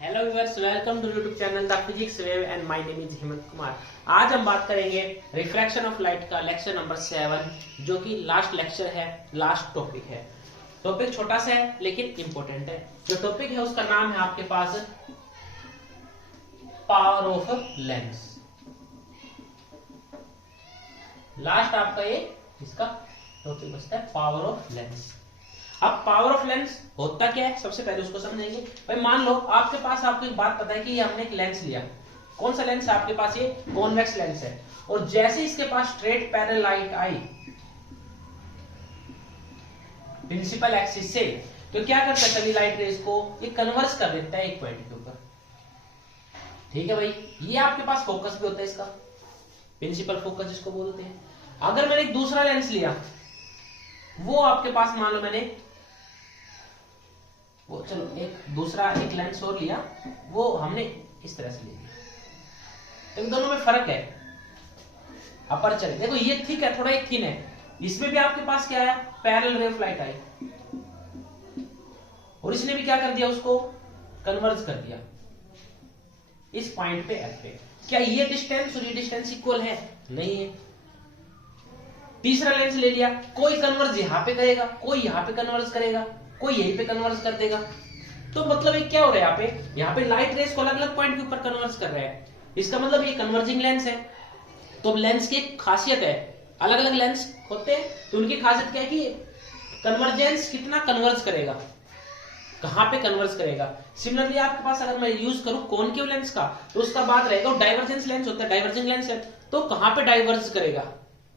Hello viewers, welcome to YouTube channel the physics wave and my name is Hemant Kumar. आज हम बात करेंगे refraction of light का lecture number 7, जो कि लास्ट लेक्चर है, लास्ट टॉपिक है। टॉपिक छोटा सा है लेकिन इंपॉर्टेंट है। जो टॉपिक है उसका नाम है आपके पास पावर ऑफ लेंस। लास्ट आपका ये इसका टॉपिक बचता है पावर ऑफ लेंस। अब पावर ऑफ लेंस होता क्या है, सबसे पहले उसको समझेंगे। भाई मान लो आपके पास, आपको एक बात पता है कि ये हमने एक लेंस लिया। कौन सा लेंस है आपके पास? ये कॉन्वेक्स लेंस है। और जैसे इसके पास स्ट्रेट पैरेलल लाइट आई प्रिंसिपल एक्सिस से, तो क्या करता है सभी लाइट रेज को ये कन्वर्स कर देता है एक पॉइंट के ऊपर। ठीक है भाई, ये आपके पास फोकस भी होता है इसका, प्रिंसिपल फोकस जिसको बोलते हैं। अगर मैंने एक दूसरा लेंस लिया, वो आपके पास मान लो मैंने वो चलो एक दूसरा एक लेंस और लिया, वो हमने इस तरह से ले लिया, तो इन दोनों में फर्क है। अपर्चर देखो, ये थिक है, थोड़ा एक थिन है। इसमें भी आपके पास क्या है, पैरेलल रे ऑफ लाइट आई, और इसने भी क्या कर दिया, उसको कन्वर्ज कर दिया इस पॉइंट पे एफ पे। क्या ये डिस्टेंस और ये डिस्टेंस इक्वल है? नहीं है। तीसरा लेंस ले लिया, कोई कन्वर्ज यहां पे करेगा, कोई यहां पे कन्वर्ज करेगा, कोई यहीं पे कन्वर्ज कर देगा। तो मतलब ये क्या हो रहा है, यहाँ पे लाइट रेस को अलग अलग पॉइंट के ऊपर कन्वर्ज कर रहा है। इसका मतलब ये कन्वर्जिंग लेंस है। तो लेंस की एक खासियत है, अलग अलग लेंस होते हैं तो उनकी खासियत क्या है कि कन्वर्जेंस कितना कन्वर्ज करेगा, कहां पे कन्वर्ज करेगा। सिमिलरली आपके पास अगर मैं यूज करूं कॉनकेव लेंस का, तो उसका बात रहेगा डाइवर्जेंस लेंस होता है, डाइवर्जिंग लेंस है, तो कहां पे डाइवर्ज करेगा,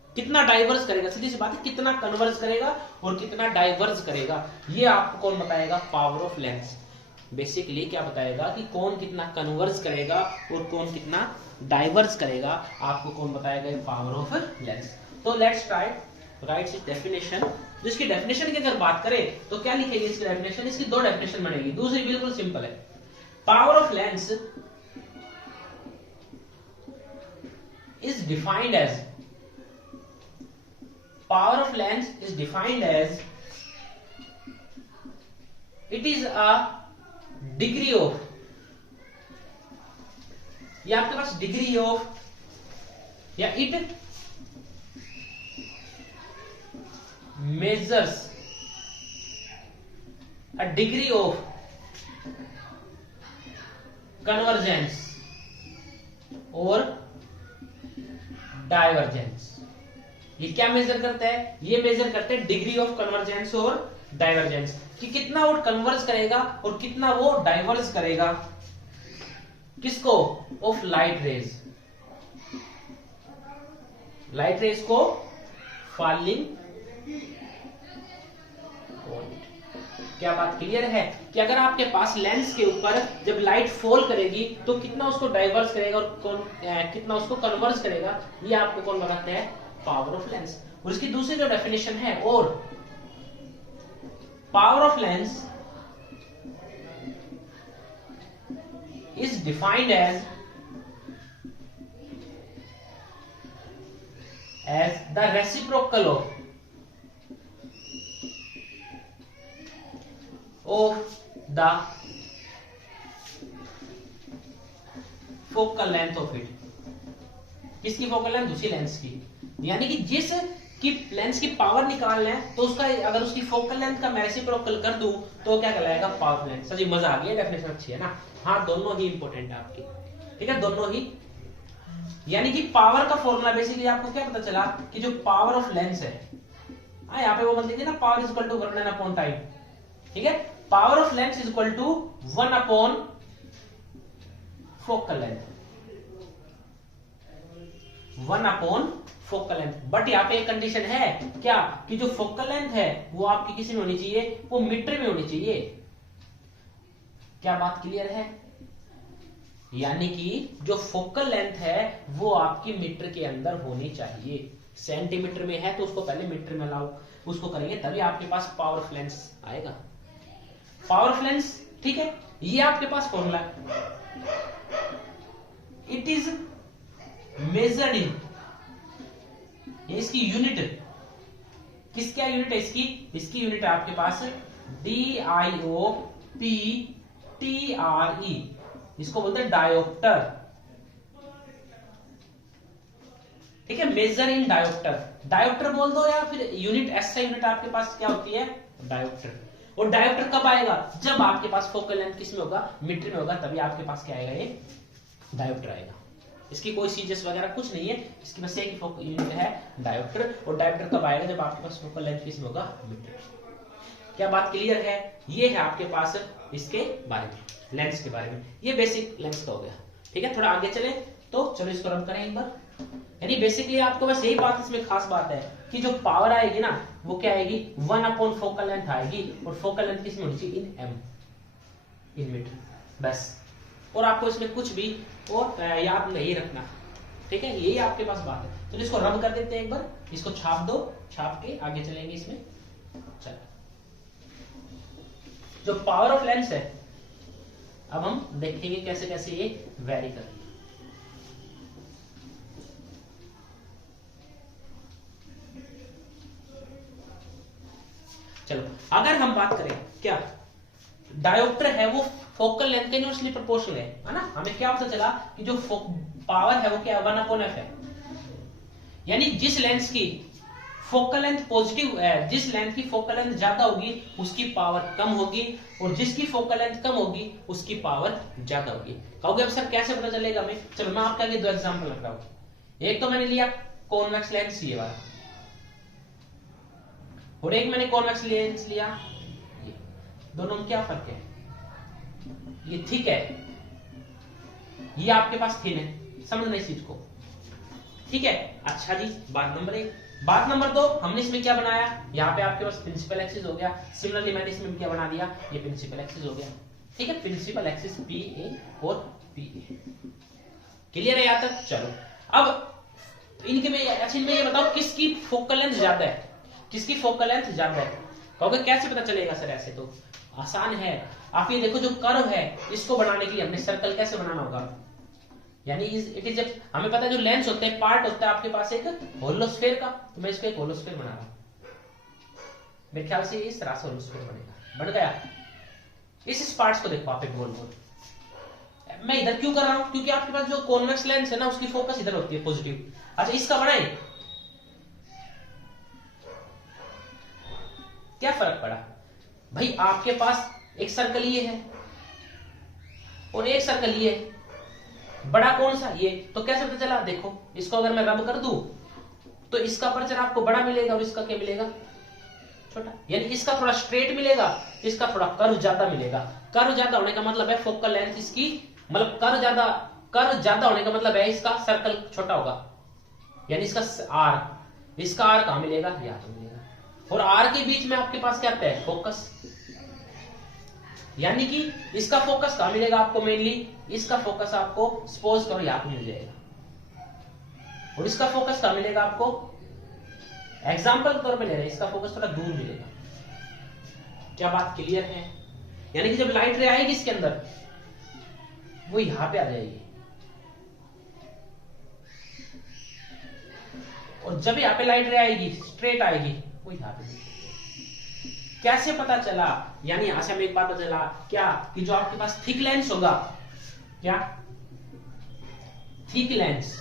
कितना डाइवर्स करेगा। सीधी सी बात है, कितना कन्वर्ज करेगा और कितना डाइवर्स करेगा, ये आपको कौन बताएगा? Power of lens. बेसिकली क्या बताएगा कि कौन कितना कन्वर्ज करेगा और कौन कितना डाइवर्स करेगा, आपको कौन बताएगा? Power of lens. तो let's try write its definition. जिसकी डेफिनेशन की अगर बात करें तो क्या लिखेगी इसकी डेफिनेशन? इसकी दो डेफिनेशन बनेगी, दूसरी बिल्कुल सिंपल है। Power of lens is defined as power of lens is defined as it is a degree of, ये आपके पास डिग्री ऑफ, या it measures a degree of convergence और डाइवर्जेंस। ये क्या मेजर करता है? ये मेजर करते हैं डिग्री ऑफ कन्वर्जेंस और डाइवर्जेंस, कि कितना वो कन्वर्ज करेगा और कितना वो डाइवर्ज करेगा। किसको? Of light rays, light rays को फॉलिंग पॉइंट। क्या बात क्लियर है कि अगर आपके पास लेंस के ऊपर जब लाइट फॉल करेगी तो कितना उसको डाइवर्स करेगा और कितना उसको कन्वर्ज करेगा, ये आपको कौन बताता है? Power of lens. और इसकी दूसरी जो डेफिनेशन है, और power of lens is defined as the reciprocal of the focal length of it. किसकी फोकल लेंथ? उसी लेंस की। यानी कि जिस की लेंस की पावर निकालना है, तो उसका अगर उसकी फोकल लेंथ का मैं रेसिप्रोकल कर दूं तो क्या कहलाएगा? Power length. सही मजा आ गया, डेफिनेशन अच्छी है ना? हाँ, दोनों ही इंपॉर्टेंट है आपकी, ठीक है, दोनों ही। यानी कि पावर का फॉर्मूला बेसिकली आपको क्या पता चला कि जो पावर ऑफ लेंस है, यहाँ पे वो बन देंगे ना, power is equal to 1 upon time. ठीक है, power of lens is equal to 1 upon focal length, 1 upon focal length. But यहाँ पे एक कंडीशन है क्या, कि जो फोकल लेंथ है वो आपकी किसी में होनी चाहिए? वो मीटर में होनी चाहिए। क्या बात क्लियर है? यानी कि जो फोकल लेंथ है वो आपकी मीटर के अंदर होनी चाहिए। सेंटीमीटर में है तो उसको पहले मीटर में लाओ, उसको करेंगे तभी आपके पास पावर ऑफ लेंस आएगा। पावर ऑफ लेंस, ठीक है, ये आपके पास फॉर्मूला है। इट इज मेजर्ड इन, इसकी यूनिट, किसका यूनिट है इसकी? इसकी यूनिट है आपके पास DIOP TRE, इसको बोलते हैं डायोप्टर। ठीक है, मेजर इन डायोप्टर, डायोप्टर बोल दो या फिर यूनिट, ऐसा यूनिट आपके पास क्या होती है, डायोप्टर। और डायोप्टर कब आएगा, जब आपके पास फोकल लेंथ किस में होगा, मीटर में होगा, तभी आपके पास क्या आएगा, ये डायोप्टर आएगा। इसकी कोई सीजीएस वगैरह कुछ नहीं है, इसकी बस एक यूनिट है डायोप्टर। और डायोप्टर कब आएगा, जब आपके पास फोकल लेंथ किस में होगा, मीटर। क्या बात क्लियर है, ये है आपके पास इसके बारे में, लेंस के बारे में। ये बेसिक लेंस का हो गया। ठीक है, थोड़ा आगे चले तो चलो इसको रन करें एक बार। यानी बेसिकली आपको बस यही बात इसमें खास बात है कि जो पावर आएगी ना वो क्या आएगी, 1 फोकल लेंथ आएगी, और फोकल लेंथ किसमें होनी चाहिए, इन एम, इन मीटर, बस। और आपको इसमें कुछ भी और याद नहीं रखना। ठीक है, यही आपके पास बात है। चलो इसको रन कर देते हैं एक बार, इसको छाप दो, छाप के आगे चलेंगे इसमें। चलो, जो पावर ऑफ लेंस है अब हम देखेंगे कैसे कैसे ये वेरी करती है। चलो, अगर हम बात करें क्या, डायोप्टर है वो फोकल लेंथ के इनवर्सली प्रोपोर्शनल है ना। हमें क्या पता चला कि जो पावर है वो क्या 1/f है। यानी जिस लेंस की फोकल लेंथ पॉजिटिव है, जिस लेंथ की फोकल लेंथ ज्यादा होगी उसकी पावर कम होगी, और जिसकी फोकल लेंथ कम होगी उसकी पावर ज्यादा होगी। कहोगे अब सर कैसे पता चलेगा हमें, चलो मैं आपके आगे दो एग्जांपल रख रहा हूं। एक तो मैंने लिया कॉन्वेक्स लेंस ये वाला, और एक मैंने कॉन्वेक्स लेंस लिया ये। दोनों में क्या फर्क है, ये थिक है, ये आपके पास थिन है, समझना इस चीज को। ठीक है, अच्छा जी, बात नंबर 1। बात नंबर 2, हमने इसमें क्या बनाया, यहाँ पे आपके पास प्रिंसिपल एक्सिस हो गया। सिमिलरली मैंने इसमें क्या बना दिया, ये प्रिंसिपल एक्सिस हो गया। ठीक है, प्रिंसिपल एक्सिस PA और PA, क्लियर है यहाँ तक। चलो अब इनके में अच्छा, इनमें ये बताओ किसकी फोकल लेंथ ज्यादा है, किसकी फोकल लेंथ ज्यादा है। कहोगे कैसे पता चलेगा सर, ऐसे तो आसान है। आप ये देखो जो कर्व है इसको बनाने के लिए हमने सर्कल कैसे बनाना होगा, यानी इट इज हमें पता है जो लेंस होते हैं पार्ट होता है आपके पास एक होलोस्फेयर का, तो मैं इसको एक होलोस्फेयर बना रहा हूं। मेरे ख्याल से इस तरह से होलोस्फेयर बनेगा, बन गया। इस पार्ट्स को देखो आप एक गोल गोल। मैं इधर क्यों कर रहा हूं, क्योंकि आपके पास जो कॉन्वेक्स लेंस है ना उसकी फोकस इधर होती है पॉजिटिव। अच्छा, इसका बनाए, क्या फर्क पड़ा भाई, आपके पास एक सर्कल ये है और एक सर्कल ये, बड़ा कौन सा ये, तो कैसे पता चला, देखो इसको अगर मैं रब कर दूं तो इसका अपर्चर आपको बड़ा मिलेगा और इसका क्या मिलेगा, छोटा। यानी इसका थोड़ा स्ट्रेट मिलेगा, इसका थोड़ा कर्व ज्यादा मिलेगा। कर्व ज्यादा होने का मतलब है फोकल लेंथ इसकी, मतलब कर्व ज्यादा होने का मतलब है इसका सर्कल छोटा होगा। यानी इसका आर कहां मिलेगा, यहाँ तो मिलेगा। और आर के बीच में आपके पास क्या है, फोकस। यानी कि इसका फोकस कहां मिलेगा आपको, मेनली इसका फोकस आपको सपोज करो यहां पे मिल जाएगा, और इसका फोकस कहां मिलेगा आपको, एग्जांपल के तौर पे ले रहे हैं, इसका फोकस थोड़ा दूर मिलेगा। क्या बात क्लियर है। यानी कि जब लाइट रे आएगी इसके अंदर वो यहां पे आ जाएगी, और जब यहाँ पे लाइट रे आएगी स्ट्रेट आएगी वो यहां पे। कैसे पता चला, यानी यहां से हमें एक बात पता चला क्या, कि जो आपके पास थिक लेंस होगा, क्या thick lens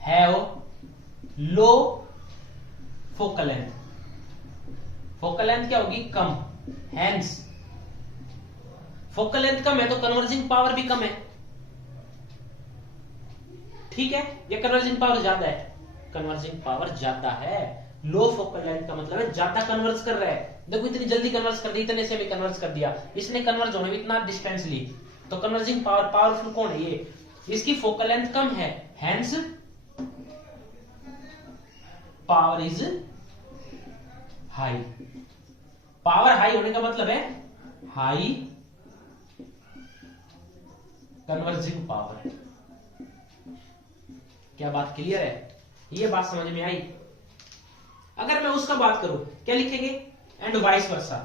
have low focal length, focal length क्या होगी, कम। हेंस फोकल लेंथ कम है तो कन्वर्जिंग पावर भी कम है। ठीक है, या कन्वर्जिंग पावर ज्यादा है, कन्वर्जिंग पावर ज्यादा है। लो फोकल लेंथ का मतलब है ज्यादा कन्वर्ज कर रहा है। देखो इतनी जल्दी कन्वर्ज कर दी, इतने से भी कन्वर्ज कर दिया, इसने कन्वर्ज होने में इतना डिस्टेंस ली, तो कन्वर्जिंग पावर, पावरफुल कौन है ये, इसकी फोकल लेंथ कम है, hence power is high. Power high होने का मतलब है हाई कन्वर्जिंग पावर। क्या बात क्लियर है, ये बात समझ में आई। अगर मैं उसका बात करूं क्या लिखेंगे, एंड वाइस वर्सा।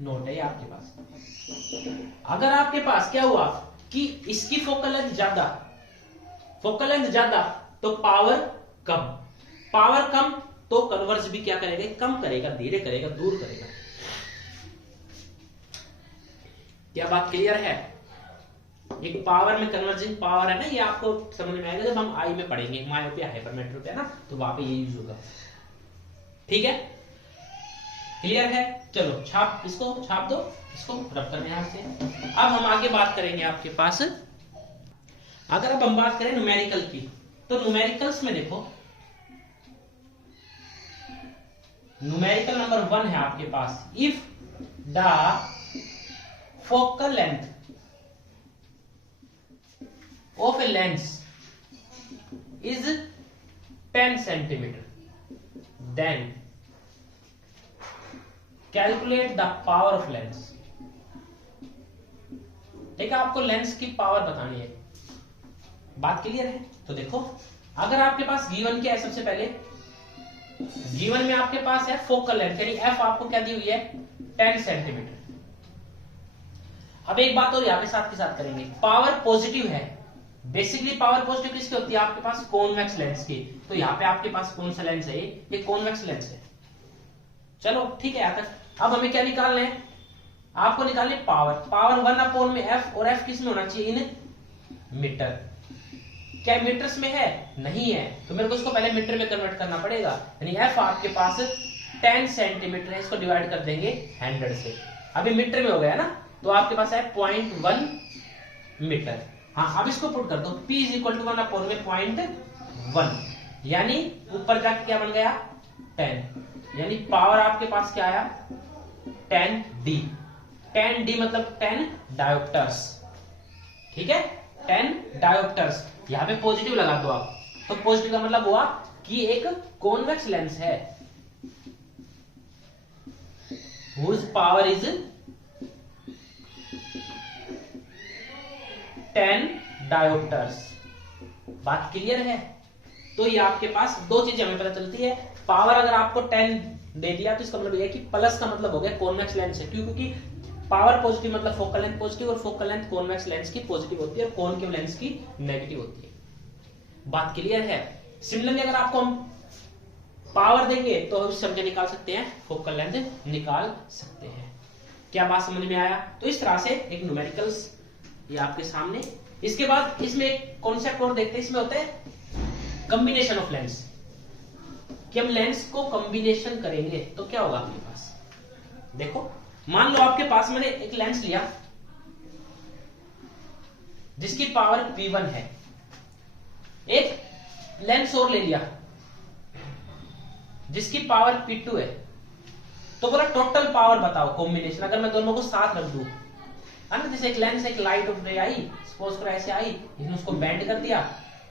नोट है आपके पास। अगर आपके पास क्या हुआ कि इसकी फोकल लेंथ ज्यादा, फोकल लेंथ ज्यादा तो पावर कम, पावर कम तो कन्वर्ज भी क्या करेगा, कम करेगा, धीरे करेगा, दूर करेगा। क्या बात क्लियर है? एक पावर में कन्वर्जिंग पावर है ना, ये आपको समझ में आएगा जब हम आई में पढ़ेंगे, मायोपिया हाइपरमेट्रोपिया ना, तो वहां पे ये यूज होगा। ठीक है, क्लियर है? चलो छाप, इसको छाप दो, इसको रब करने हाथ से। अब हम आगे बात करेंगे आपके पास, अगर अब हम बात करें न्यूमेरिकल की, तो न्यूमेरिकल्स में देखो, न्यूमेरिकल नंबर 1 है आपके पास, if the focal length of a lens is 10 centimetre then calculate the power of lens. ठीक है, आपको लेंस की पावर बतानी है। बात क्लियर है? तो देखो, अगर आपके पास गिवन क्या है, सबसे पहले गिवन में आपके पास है फोकल लेंथ, यानी एफ आपको क्या दी हुई है, 10 सेंटीमीटर। अब एक बात और यहां पे साथ के साथ करेंगे, पावर पॉजिटिव है। बेसिकली पावर पॉजिटिव किसकी होती है, आपके पास कॉन्वेक्स लेंस की। तो यहां पे आपके पास कौन सा लेंस है, ये कॉन्वेक्स लेंस है। चलो ठीक है, यहां तक। अब हमें क्या निकालना है, आपको निकालनी पावर। पावर 1 में एफ, और एफ किस में होना चाहिए, इन मीटर। क्या मीटर्स में है, नहीं है, तो मेरे को इसको पहले मीटर में कन्वर्ट करना पड़ेगा। यानी एफ आपके पास 10 सेंटीमीटर है, इसको डिवाइड कर देंगे 100 से। अभी मीटर में हो गया ना, तो आपके पास है 0.1 मीटर। हाँ, अब इसको पुट कर दो, P इज इक्वल टू 1 में 0.1, यानी ऊपर जाके क्या बन गया, 10। यानी पावर आपके पास क्या आया, 10D। 10D मतलब 10 डायोप्टर्स। ठीक है, 10 डायोप्टर्स। यहां पे पॉजिटिव लगा दो आप, तो पॉजिटिव का मतलब हुआ कि एक कॉन्वेक्स लेंस है whose power is 10 डायोप्टर्स। बात क्लियर है? तो ये आपके पास दो चीजें हमें पता चलती है। पावर अगर आपको 10 दे दिया तो इसका मतलब यह है कि प्लस का मतलब हो गया कॉन्वेक्स लेंस है, क्योंकि पावर पॉजिटिव मतलब फोकल लेंथ पॉजिटिव, और फोकल लेंथ कॉन्वेक्स लेंस की पॉजिटिव होती है और कॉनकेव लेंस की नेगेटिव होती है। बात क्लियर है? सिमिलरली अगर आपको हम पावर देंगे तो हम समझे निकाल सकते हैं, फोकल लेंथ निकाल सकते हैं। क्या बात समझ में आया? तो इस तरह से एक न्यूमेरिकल्स ये आपके सामने। इसके बाद इसमें एक कॉन्सेप्ट और देखते हैं, इसमें होता है कॉम्बिनेशन ऑफ लेंस, कि हम लेंस को कॉम्बिनेशन करेंगे तो क्या होगा आपके पास। देखो, मान लो आपके पास मैंने एक लेंस लिया जिसकी पावर P1 है, एक लेंस और ले लिया जिसकी पावर P2 है, तो बोला टोटल पावर बताओ कॉम्बिनेशन अगर मैं दोनों को साथ रख दूं, है ना। जैसे एक लेंस, एक लाइट ऑफ रे आई, सपोज करो ऐसे आई, इसने उसको बेंड कर दिया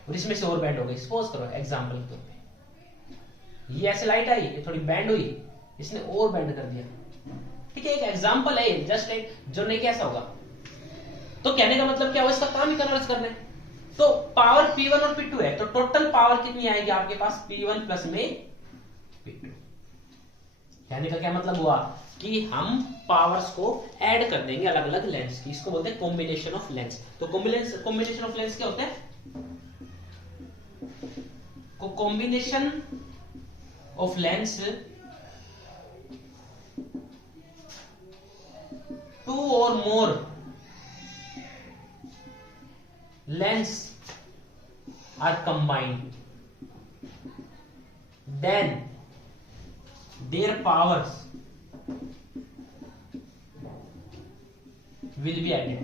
और इसमें से और बेंड हो गई, सपोज करो एग्जांपल के तौर पे ये ऐसे लाइट आई, ये थोड़ी बेंड हुई, इसने और बेंड कर दिया। ठीक है, एक एग्जांपल है, जस्ट एक जो नहीं कैसा होगा। तो कहने का मतलब क्या हुआ, इसका काम ही कन्वर्ज करना है। तो पावर P1 और P2 है, तो टोटल पावर कितनी आएगी आपके पास, P1 प्लस में P2। कहने का क्या मतलब हुआ कि हम पावर्स को ऐड कर देंगे अलग अलग लेंस की, इसको बोलते हैं कॉम्बिनेशन ऑफ लेंस। तो कॉम्बिनेशन ऑफ लेंस क्या होता है, combination of lens two or more lens are combined, then their powers will be added।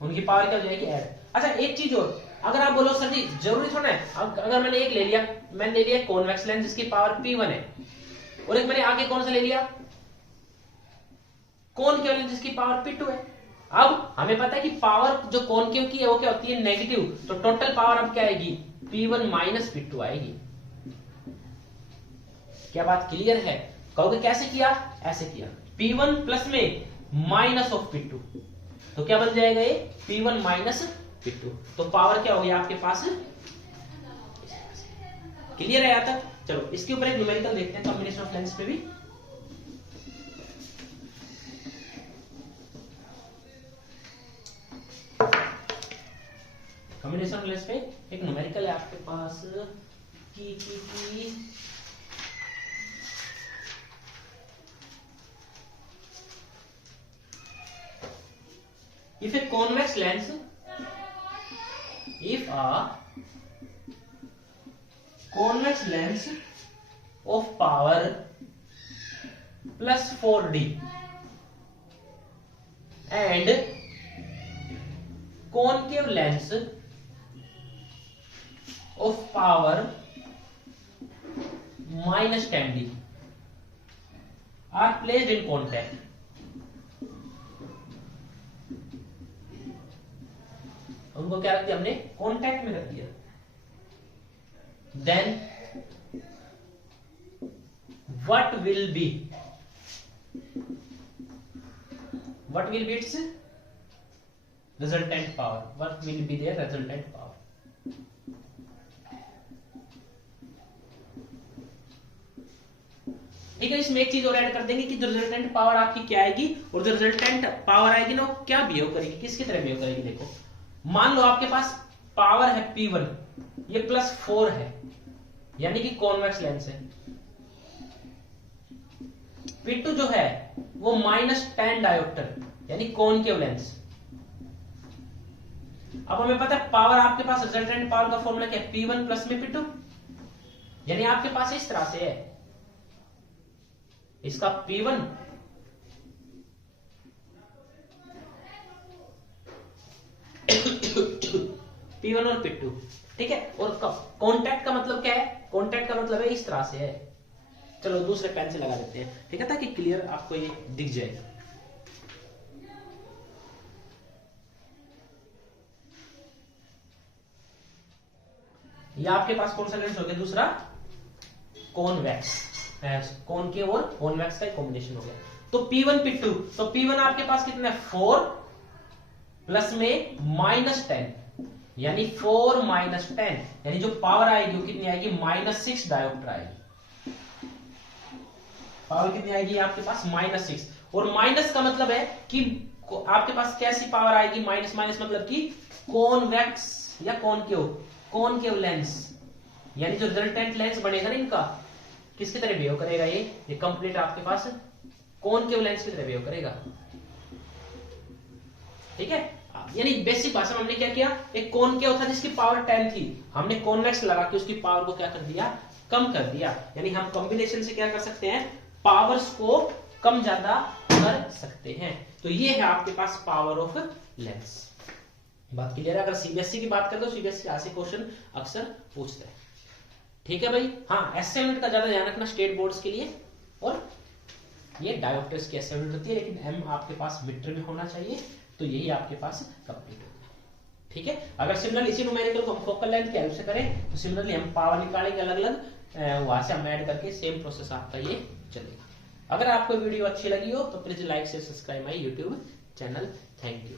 उनकी पावर क्या हो जाएगी, ऐड। अच्छा एक चीज और, अगर आप बोलो सर जी जरूरी थोड़ा है, अगर मैंने एक ले लिया, मैंने ले लिया कॉन्वेक्स लेंस जिसकी पावर P1 है, और एक मैंने आगे कौन सा ले लिया, कॉनकेव लेंस जिसकी पावर P2 है। अब हमें पता है कि पावर जो कॉनकेव की है वो क्या होती है, नेगेटिव। तो टोटल पावर अब क्या आएगी, P1 माइनस P2 आएगी। क्या बात क्लियर है? कहोगे कैसे किया, ऐसे किया, P1 प्लस में माइनस ऑफ P2, तो क्या बन जाएगा ये, P1 माइनस P2। तो पावर क्या होगी आपके पास, क्लियर है यहां तक? चलो इसके ऊपर एक न्यूमेरिकल देखते हैं कॉम्बिनेशन ऑफ लेंस पे भी। कॉम्बिनेशन ऑफ लेंस पे एक न्यूमेरिकल है आपके पास, if a convex lens of power plus 4D and concave lens of power minus 10D are placed in contact, उनको क्या रख दिया हमने, कांटेक्ट में रख दिया, then what will be its resultant power, what will be their resultant power. ठीक है, इसमें एक चीज और ऐड कर देंगे कि जो रिजल्टेंट पावर आपकी क्या आएगी, और जो रिजल्टेंट पावर आएगी ना, वो क्या बिहेव करेगी, किसकी तरह बिहेव करेगी. देखो मान लो आपके पास पावर है P1, ये +4 है, यानी कि कॉन्वेक्स लेंस है. P2 जो है वो -10 डायोप्टर, यानी कॉनकेव लेंस. अब हमें पता है पावर आपके पास, रिजल्टेंट पावर का फॉर्मूला क्या है, P1 प्लस में P2, यानी आपके पास इस तरह से है, इसका P1 और P2, ठीक है. और कांटेक्ट का मतलब क्या है, कांटेक्ट का मतलब है इस तरह से है. चलो दूसरे पेन से लगा देते हैं, ठीक है, ताकि क्लियर आपको ये दिख जाए. ये आपके पास कौन सा लेंस हो गया, दूसरा कॉन्वेक्स, कॉनकेव और कॉन्वेक्स का कॉम्बिनेशन हो गया. तो P1 P2, तो P1 आपके पास कितना है 4 प्लस में -10, यानी 4 - 10, यानी जो पावर आएगी वो कितनी आएगी, -6 डायोप्टर आएगी. पावर कितनी आएगी आपके पास, -6. और माइनस का मतलब है कि आपके पास कैसी पावर आएगी, माइनस मतलब कि कॉन्वेक्स या कॉनकेव लेंस, यानी जो रिजल्टेंट लेंस बनेगा ना इनका, किसकी तरह बिहेव करेगा, ये कंप्लीट आपके पास कॉनकेव लेंस की तरह बिहेव करेगा. ठीक है, यानी बेसिक भाषा में हमने क्या किया, एक कॉनकेव था जिसकी पावर 10 थी, हमने कॉन्वेक्स लगा के उसकी पावर को क्या कर दिया, कम कर दिया. यानी हम कॉम्बिनेशन से क्या कर सकते हैं, पावर्स को कम ज्यादा कर सकते हैं. तो ये है आपके पास पावर ऑफ लेंस. बात क्लियर है. अगर सीबीएसई की बात करें तो सीबीएसई ऐसे क्वेश्चन अक्सर पूछते हैं. ठीक है भाई. हाँ, असाइनमेंट का ज्यादा ध्यान रखना स्टेट बोर्ड्स के लिए, और ये डायोप्टर्स की असाइनमेंट होती है, लेकिन एम आपके पास मीटर में होना चाहिए, तो यही आपके पास कंप्लीट होगा. ठीक है. अगर सिमिलर इसी न्यूमेरिकल को हम फोकल लेंथ की हेल्प से करें तो सिमिलरली हम पावर निकालेंगे अलग अलग, वहां से हम ऐड करके सेम प्रोसेस आपका ये चलेगा. अगर आपको वीडियो अच्छी लगी हो तो प्लीज लाइक से subscribe my YouTube channel. Thank you.